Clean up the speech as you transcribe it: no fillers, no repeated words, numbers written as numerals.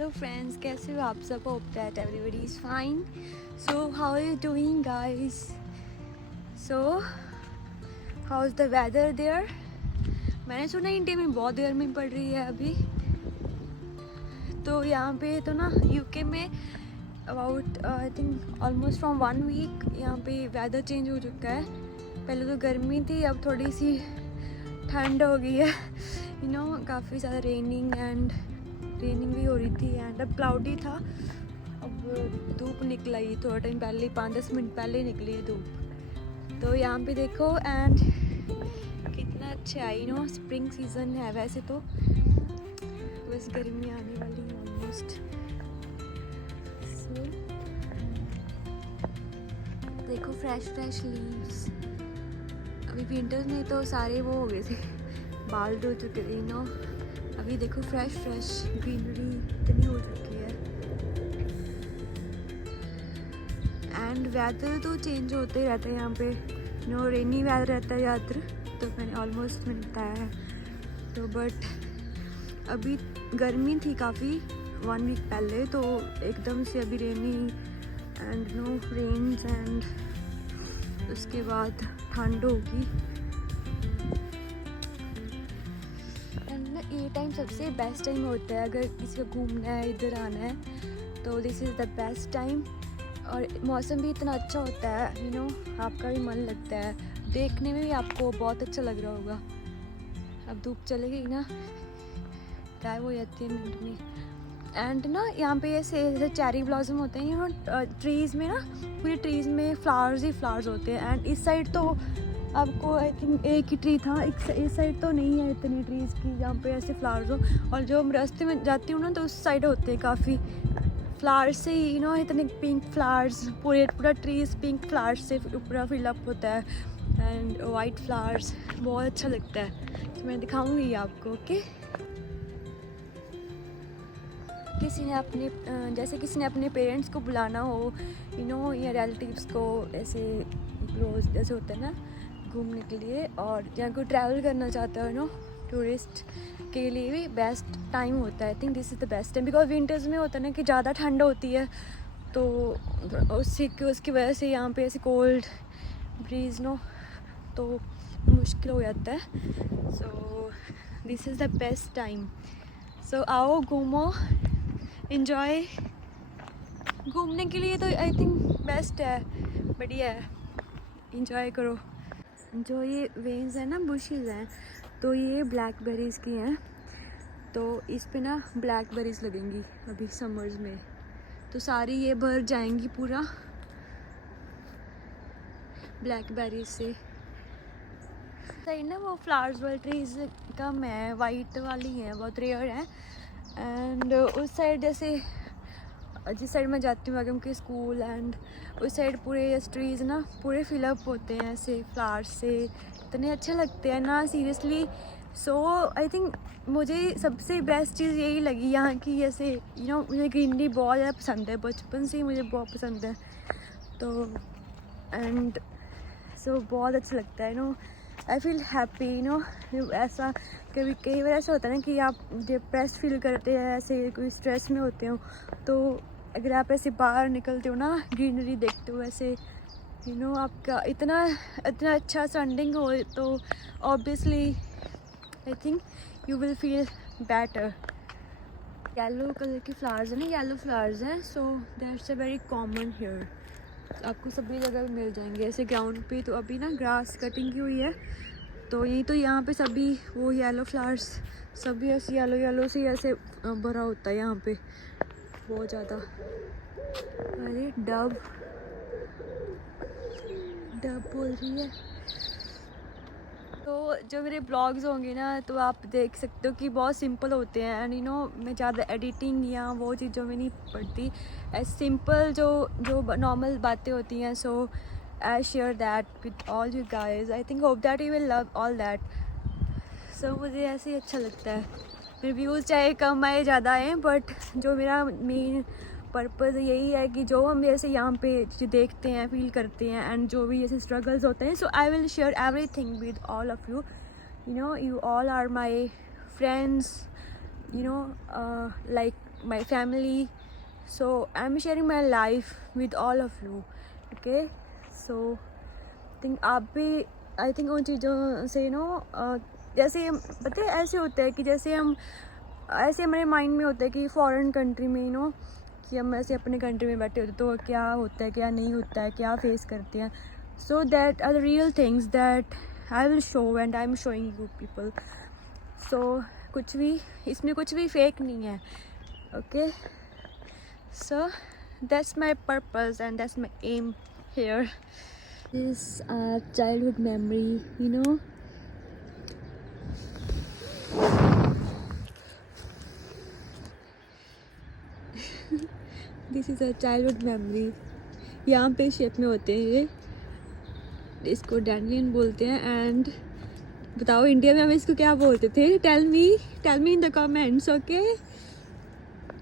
Hello friends, कैसे हो आप सब? Hope that everybody is fine. So how are you doing guys? So how is the weather there? मैंने सुना India में बहुत गर्मी पड़ रही है अभी. तो यहाँ पे तो ना यूके में about I think almost from 1 week यहाँ पे वेदर चेंज हो चुका है. पहले तो गर्मी थी, अब थोड़ी सी ठंड हो गई है. काफ़ी ज़्यादा रेनिंग भी हो रही थी एंड अब क्लाउडी था. अब धूप निकला ही थोड़ा टाइम पहले, 5-10 मिनट पहले निकली है धूप. तो यहाँ पे देखो एंड कितना अच्छा है. स्प्रिंग सीज़न है वैसे तो, बस गर्मी आने वाली है ऑलमोस्ट. देखो फ्रेश लीव्स. अभी विंटर में तो सारे वो हो गए थे, बाल हो चुके थे. अभी देखो फ्रेश ग्रीनरी इतनी हो चुकी है. एंड वेदर तो चेंज होते रहते हैं यहाँ पे. रेनी वेदर रहता है ज़्यादातर, तो मैंने बताया है. तो बट अभी गर्मी थी काफ़ी 1 वीक पहले, तो एकदम से अभी रेनी एंड रेन्स एंड उसके बाद ठंड होगी. ये टाइम सबसे बेस्ट टाइम होता है अगर किसी को घूमना है, इधर आना है, तो this is the best time. और मौसम भी इतना अच्छा होता है, आपका भी मन लगता है. देखने में भी आपको बहुत अच्छा लग रहा होगा. अब धूप चले गई ना, गायब हो जाती है मिनट में. एंड यहाँ पे ऐसे चेरी ब्लॉसम होते हैं ट्रीज़ में. पूरे ट्रीज़ में फ्लावर्स ही फ्लावर्स होते हैं. एंड इस साइड तो आपको आई थिंक एक ही ट्री था, इस साइड तो नहीं है इतनी ट्रीज़ की जहाँ पे ऐसे फ्लावर्स हो. और जो हम रास्ते में जाती हूँ तो उस साइड होते हैं काफ़ी फ्लावर्स से ही. इतने पिंक फ्लावर्स, पूरा ट्रीज़ पिंक फ्लावर्स से पूरा फिलअप होता है. एंड वाइट फ्लावर्स बहुत अच्छा लगता है. तो मैं दिखाऊंगी आपको. ओके, किसी ने अपने पेरेंट्स को बुलाना हो, या रिलेटिव्स को, ऐसे क्लोज जैसे होता है ना, घूमने के लिए, और या कोई ट्रैवल करना चाहता है टूरिस्ट के लिए भी बेस्ट टाइम होता है. I think this is the best time. Because winters में होता है ना कि ज़्यादा ठंड होती है, तो उसकी वजह से यहाँ पे ऐसे कोल्ड ब्रीज तो मुश्किल हो जाता है. So this is the best time. So आओ घूमो, इन्जॉय. घूमने के लिए तो आई थिंक बेस्ट है, बढ़िया है, इन्जॉय करो. जो ये वेन्स हैं ना, बुशेस हैं, तो ये ब्लैकबेरीज़ की हैं. तो इस पे ना ब्लैकबेरीज़ लगेंगी अभी समर्स में, तो सारी ये भर जाएंगी पूरा ब्लैकबेरीज से. साइड ना वो फ्लावर्स वाली ट्रीज कम है, वाइट वाली हैं, बहुत रेयर है. एंड उस साइड जैसे जिस साइड मैं जाती हूँ आगे उनके स्कूल, एंड उस साइड पूरे ट्रीज़ ना पूरे फिलअप होते हैं ऐसे फ्लावर्स से. इतने अच्छे लगते हैं ना, सीरियसली. सो आई थिंक मुझे सबसे बेस्ट चीज़ यही लगी यहाँ की. ऐसे मुझे ग्रीनरी बहुत ज़्यादा पसंद है, बचपन से ही मुझे बहुत पसंद है. तो एंड सो बहुत अच्छा लगता है. I feel happy. ऐसा कई बार ऐसा होता है ना कि आप डिप्रेस्ड फील करते हैं, ऐसे कोई स्ट्रेस में होते हो, तो अगर आप ऐसे बाहर निकलते हो ना, ग्रीनरी देखते हो ऐसे, आपका इतना अच्छा सराउंडिंग हो, तो obviously I think you will feel better. Yellow colour के फ्लावर्स हैं ना, येलो फ्लावर्स हैं. So that's a very common here. आपको सभी जगह मिल जाएंगे ऐसे ग्राउंड पे. तो अभी ना ग्रास कटिंग की हुई है, तो यही तो यहाँ पे सभी वो येलो फ्लावर्स सभी ऐसे येलो से ऐसे भरा होता है यहाँ पे बहुत ज़्यादा. अरे डब बोल रही है. तो जो मेरे ब्लॉग्स होंगे ना, तो आप देख सकते हो कि बहुत सिंपल होते हैं. एंड मैं ज़्यादा एडिटिंग या वो चीज़ों में नहीं पड़ती. सिंपल जो नॉर्मल बातें होती हैं. So I share that with all you guys. I think hope that you will love all that. So मुझे ऐसे ही अच्छा लगता है. मेरे व्यूज़ चाहे कम आए ज़्यादा आए, बट जो मेरा मेन पर्पज़ यही है कि जो हम जैसे यहाँ पे देखते हैं, फील करते हैं, एंड जो भी जैसे स्ट्रगल्स होते हैं, so I will share everything with all of you. You all are my friends, like my family. So I'm sharing my life with all of you. Okay, so think आप भी I think उन चीज़ों से जैसे हम पता है ऐसे होता है कि जैसे हम ऐसे हमारे माइंड में होता है कि फॉरेन कंट्री में कि हम ऐसे अपने कंट्री में बैठे होते तो क्या होता है क्या नहीं होता है क्या फेस करते हैं. So that are the real things that I will show and I am showing you people. So कुछ भी इसमें कुछ भी फेक नहीं है. Okay, so that's my purpose and that's my aim here. This childhood memory. This is a childhood memory. यहाँ पे shape में होते हैं ये, इसको डैंडलियन बोलते हैं. एंड बताओ इंडिया में हम इसको क्या बोलते थे? Tell me in the comments. Okay.